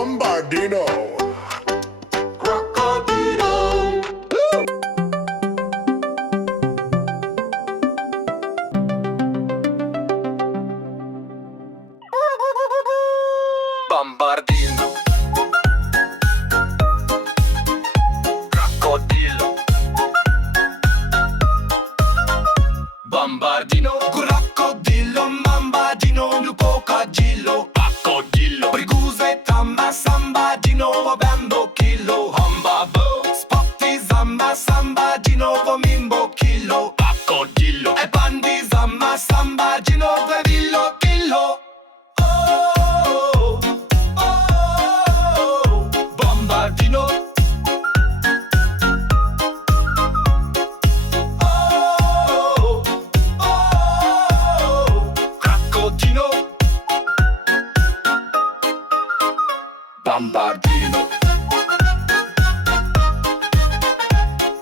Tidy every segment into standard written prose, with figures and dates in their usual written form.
Bombardillo Croccodillo. Bombardillo Croccodillo Bombardino Croccodillo Bombardino Croccodillo Crocodillo Briguse Tamba Samba di nuovo Bambocchillo Hombabo Spotti Zamba Samba di nuovo Mimbocchillo Crocodillo E Bandi Zamba Samba di nuovo Villo Chillo. Oh, oh, oh, Bombardino Oh, oh, Crocodilo Bombardino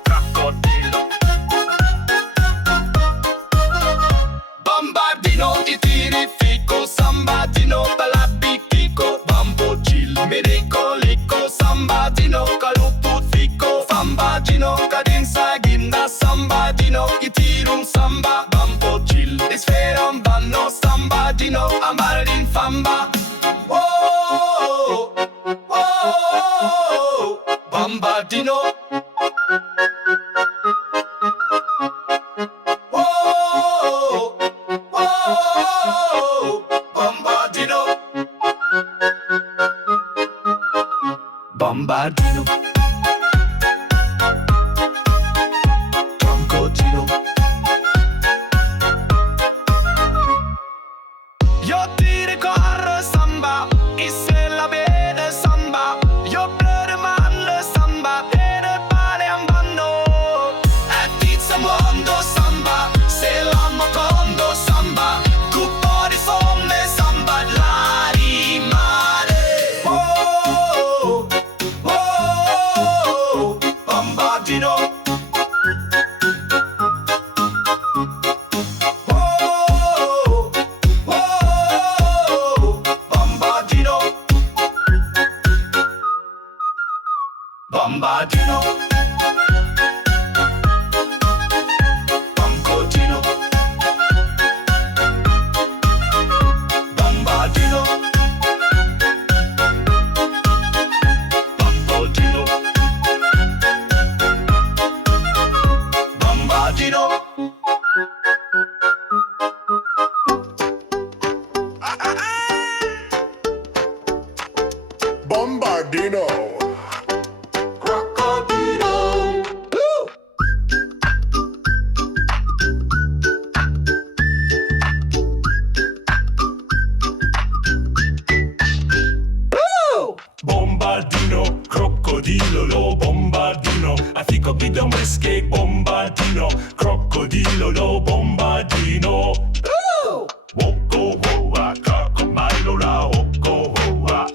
Crocodilo Bombardino ti tiri fico Sambadino balabitico Bambocil miricolico Sambadino calupo fico Fambadino cadenza ginda Sambadino ti tiri un samba Bambocil e sfera un vanno Sambadino amarin famba. Oh, oh, Bombardino Oh, oh, Bombardino Bombardino Crocodilo Io ti ricordo samba e se la vede samba io blöde man samba e ne pare andando e tizia mondo samba se la motondo samba cupo di sonne samba la rimane. Oh, oh, Bombardino Oh, oh, Bombardino Bombardino Crocodilo Bombardino Bombardino Bombardino Bombardino Croccodilo. Bombardino, crocodilo, lo bombardino. I think I'll be done with escape. Bombardino, crocodilo, lo bombardino. Woko hoa, crocodilo la woko hoa,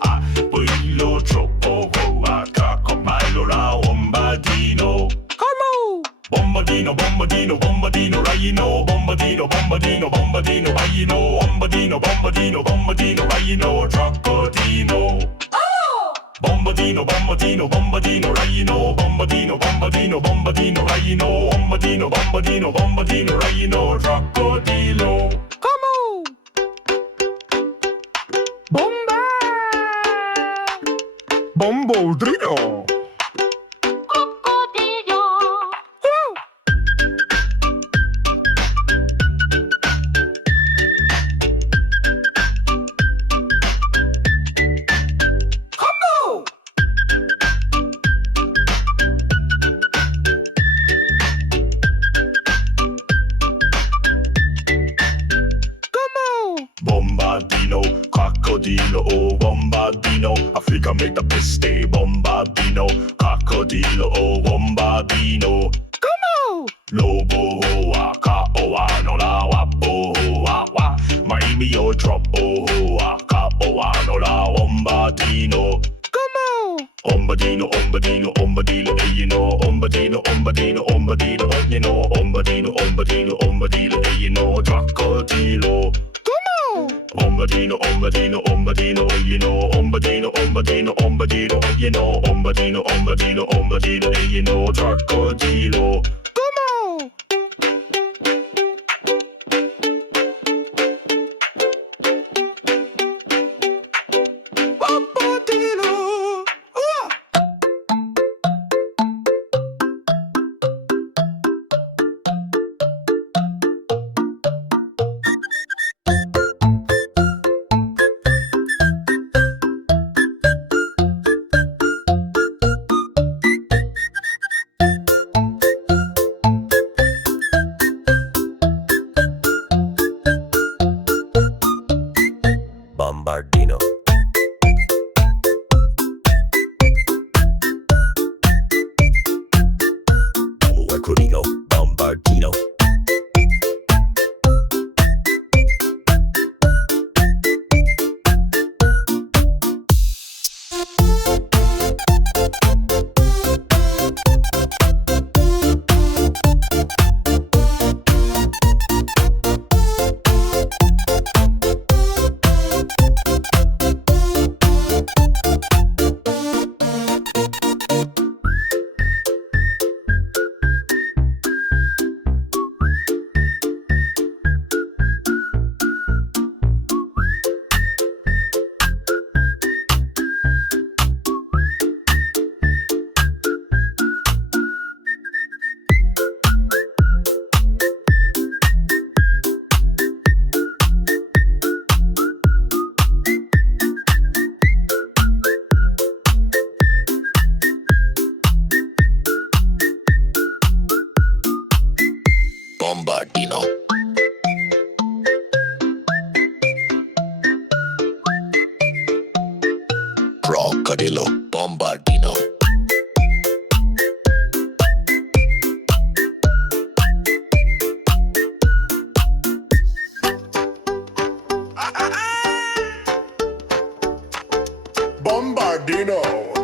quello troppo hoa, crocodilo la bombardino. Bombardino, bombardino, bombardino, raino, bombardino, bombardino, bombardino, raino, bombardino, bombardino, bombardino, raino, crocodilo. Bombardino, bombardino, bombardino, raino, bombardino, bombardino, bombardino, raino, bombardino, bombardino, bombardino, raino, crocodilo. Bombardino Bombardino, crocodilo, oh bombardino, Africa made the best day. Bombardino, crocodilo, oh bombardino. Lobo hoa, ka oa no la wapo hoa wa, Miami o drop hoa, ka oa no la bombardino. Bombardino, bombardino, bombardino, you know, bombardino, bombardino, bombardino, you know, bombardino, bombardino, bombardino, you know, crocodilo. Bombardino, bombardino, bombardino, Bombardino, Bombardino, Bombardino, Bombardino, Bombardino, Bombardino, Bombardino, Crocodile. ¿Cómo? Bombardillo. Bombardino. Crocodile, Bombardino. Bombardino. Crocodillo, Bombardino. Bombardino.